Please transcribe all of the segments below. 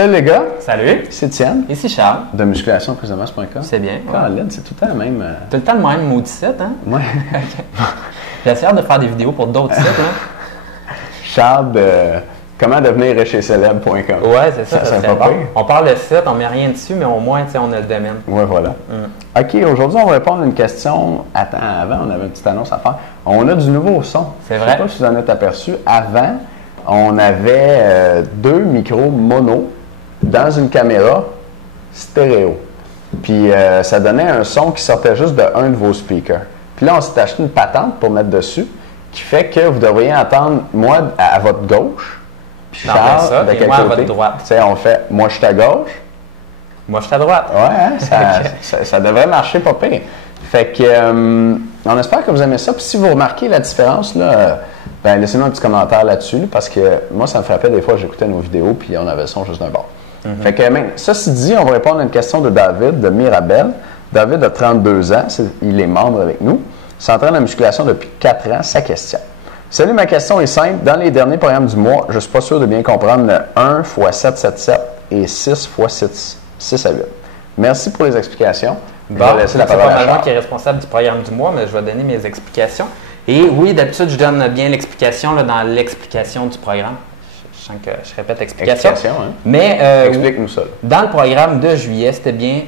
Salut les gars! Salut! C'est Étienne. Ici Charles. De musculationprisedemasse.com. C'est bien. Caroline, c'est tout le temps le même. Tout le temps le même maudit site, hein? Ouais. J'essaie de faire des vidéos pour d'autres sites, hein? Charles de comment devenir riche-et-célèbre.com. Ouais, c'est ça. Ça serait fait pas bon. pire. On parle de site, on met rien dessus, mais au moins, tu sais, on a le domaine. Ouais, voilà. OK, aujourd'hui, on va répondre à une question. Attends, avant, on avait une petite annonce à faire. On a du nouveau son. C'est Je vrai. sais pas si vous en êtes aperçu. Avant, on avait deux micros mono dans une caméra stéréo. Puis ça donnait un son qui sortait juste de un de vos speakers. Puis là, on s'est acheté une patente pour mettre dessus qui fait que vous devriez entendre moi à votre gauche, puis Non, Charles ça, de et quel moi à côté. votre droite. Tu sais, on fait moi je suis à gauche. Moi, je suis à droite. Ouais, hein, ça devrait marcher pas pire. Fait que on espère que vous aimez ça. Puis si vous remarquez la différence, là, ben laissez-nous un petit commentaire là-dessus, parce que moi, ça me frappait des fois, j'écoutais nos vidéos, puis on avait le son juste d'un bord. Fait que ceci dit, on va répondre à une question de David, de Mirabel. David a 32 ans, il est membre avec nous. Il s'entraîne en musculation depuis 4 ans. Sa question. Salut, ma question est simple. Dans les derniers programmes du mois, je ne suis pas sûr de bien comprendre le 1 x 7, 7, 7 et 6 x 6 à 8. Merci pour les explications. Bon, Je vais laisser la c'est parole pas à mal moi Charles. qui est responsable du programme du mois, mais je vais donner mes explications. Et oui, d'habitude, je donne bien l'explication là, dans l'explication du programme. Je sens que je répète explication. Explication, hein? Mais Explique-nous ça. dans le programme de juillet, c'était bien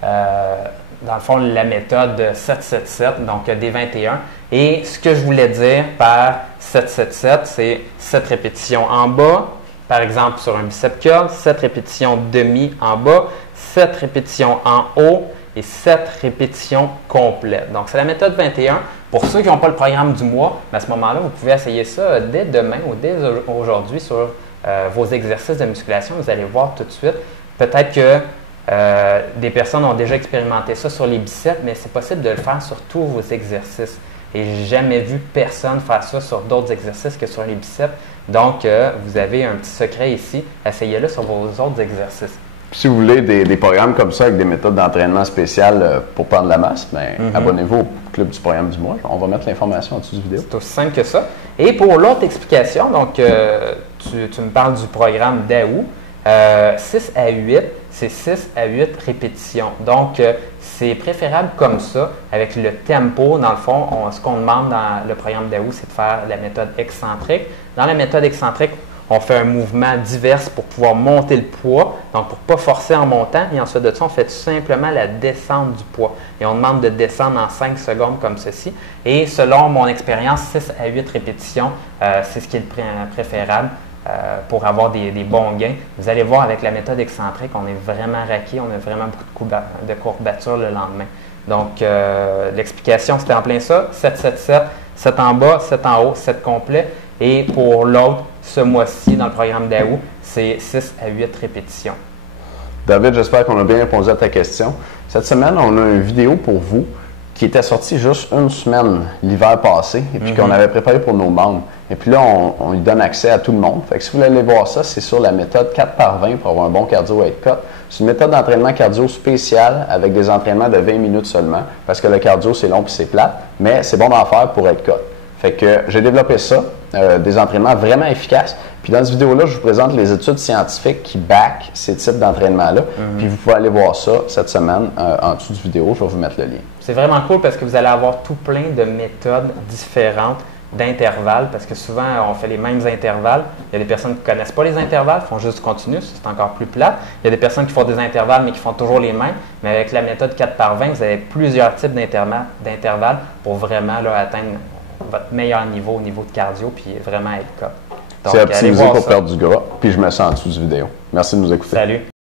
dans le fond, la méthode 7-7-7, donc des 21. Et ce que je voulais dire par 7-7-7, c'est 7 répétitions en bas, par exemple sur un bicep curl, 7 répétitions demi en bas, 7 répétitions en haut et 7 répétitions complètes. Donc, c'est la méthode 21. Pour ceux qui n'ont pas le programme du mois, à ce moment-là, vous pouvez essayer ça dès demain ou dès aujourd'hui sur vos exercices de musculation. Vous allez voir tout de suite. Peut-être que des personnes ont déjà expérimenté ça sur les biceps, mais c'est possible de le faire sur tous vos exercices. Et j'ai jamais vu personne faire ça sur d'autres exercices que sur les biceps. Donc, vous avez un petit secret ici. Essayez-le sur vos autres exercices. Si vous voulez des programmes comme ça avec des méthodes d'entraînement spéciales pour prendre la masse, abonnez-vous au club du programme du mois. On va mettre l'information en dessous de la vidéo. C'est aussi simple que ça. Et pour l'autre explication, donc tu me parles du programme d'août. 6 à 8, c'est 6 à 8 répétitions. Donc, c'est préférable comme ça, avec le tempo. Dans le fond, ce qu'on demande dans le programme d'août, c'est de faire la méthode excentrique. Dans la méthode excentrique, on fait un mouvement divers pour pouvoir monter le poids, donc pour ne pas forcer en montant. Et ensuite de ça, on fait tout simplement la descente du poids. Et on demande de descendre en 5 secondes comme ceci. Et selon mon expérience, 6 à 8 répétitions, c'est ce qui est le préférable. Pour avoir des bons gains. Vous allez voir avec la méthode excentrique, on est vraiment raqué, on a vraiment beaucoup de courbatures le lendemain. Donc, l'explication, c'était en plein ça. 7, 7, 7, 7 en bas, 7 en haut, 7 complet. Et pour l'autre, ce mois-ci, dans le programme d'août, c'est 6 à 8 répétitions. David, j'espère qu'on a bien répondu à ta question. Cette semaine, on a une vidéo pour vous qui était sortie juste une semaine l'hiver passé et puis qu'on avait préparé pour nos membres. Et puis là, on lui donne accès à tout le monde. Fait que si vous voulez aller voir ça, c'est sur la méthode 4x20 pour avoir un bon cardio weight cut. C'est une méthode d'entraînement cardio spéciale avec des entraînements de 20 minutes seulement parce que le cardio, c'est long puis c'est plate, mais c'est bon d'en faire pour être cut. Fait que j'ai développé ça, des entraînements vraiment efficaces. Puis dans cette vidéo-là, je vous présente les études scientifiques qui backent ces types d'entraînements-là. Puis vous pouvez aller voir ça cette semaine en dessous de vidéo. Je vais vous mettre le lien. C'est vraiment cool parce que vous allez avoir tout plein de méthodes différentes d'intervalles parce que souvent, on fait les mêmes intervalles. Il y a des personnes qui ne connaissent pas les intervalles, font juste du continu, c'est encore plus plat. Il y a des personnes qui font des intervalles mais qui font toujours les mêmes. Mais avec la méthode 4x20, vous avez plusieurs types d'intervalles pour vraiment là, atteindre votre meilleur niveau au niveau de cardio puis vraiment être cut. C'est optimisé pour perdre du gras, puis je mets ça en dessous de vidéo. Merci de nous écouter. Salut!